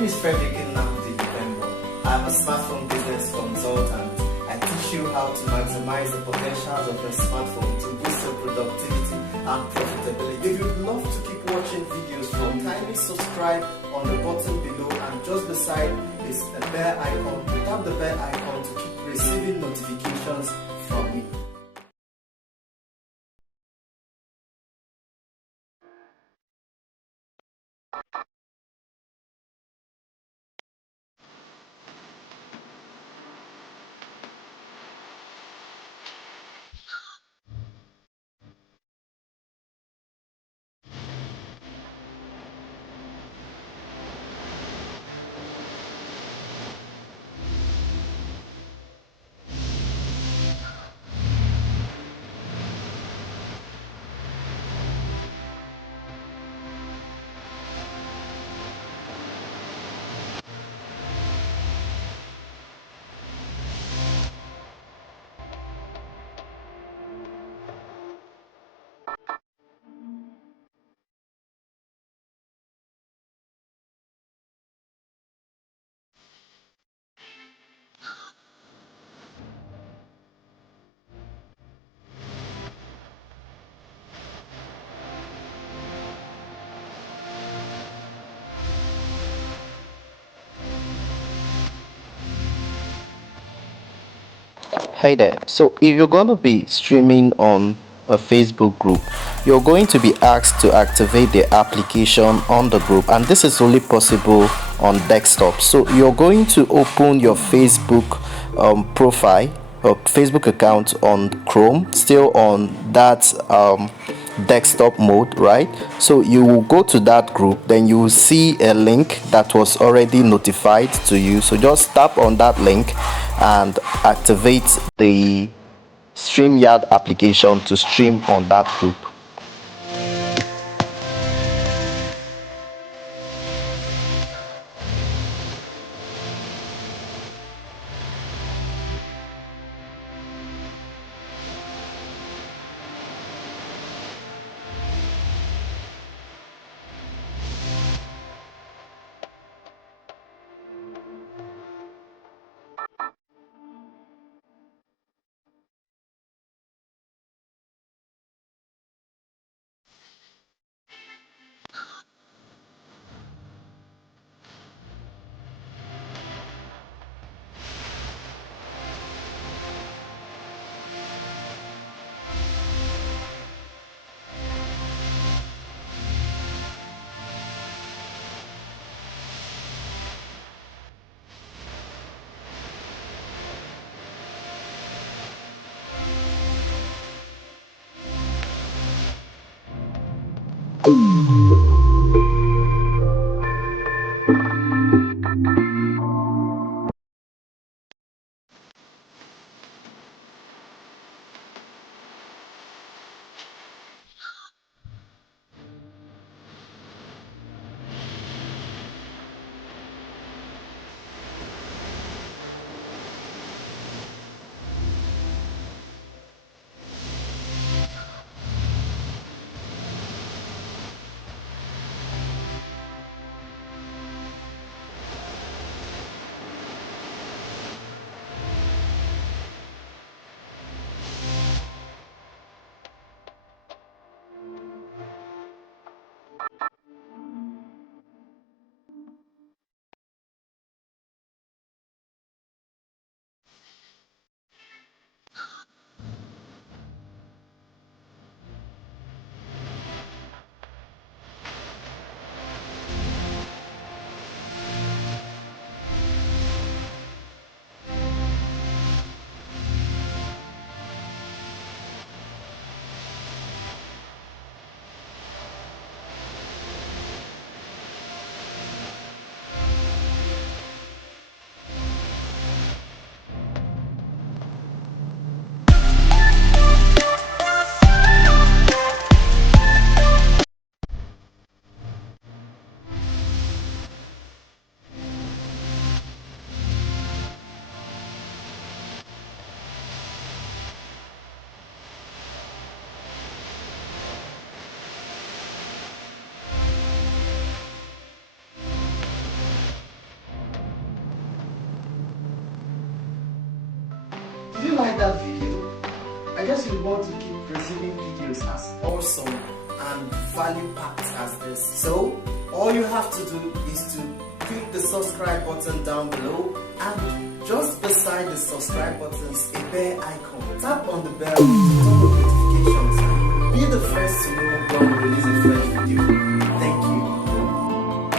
name is Frederick Nnamdi Dipembo. I'm a smartphone business consultant. I teach you how to maximize the potentials of your smartphone to boost your productivity and profitability. If you'd love to keep watching videos from, kindly subscribe on the button below, and just beside is a bell icon. Tap the bell icon to keep receiving notifications from me. Hey there. So, if you're going to be streaming on a Facebook group, you're going to be asked to activate the application on the group, and this is only possible on desktop. So, you're going to open your Facebook profile or Facebook account on Chrome, still on that desktop mode, right? So you will go to that group, then you will see a link that was already notified to you. So just tap on that link and activate the Streamyard application to stream on that group. consuming videos as awesome and value-packed as this. So, all you have to do is to click the subscribe button down below, and just beside the subscribe button is a bell icon. Tap on the bell to turn on notifications and be the first to know when we release a fresh video.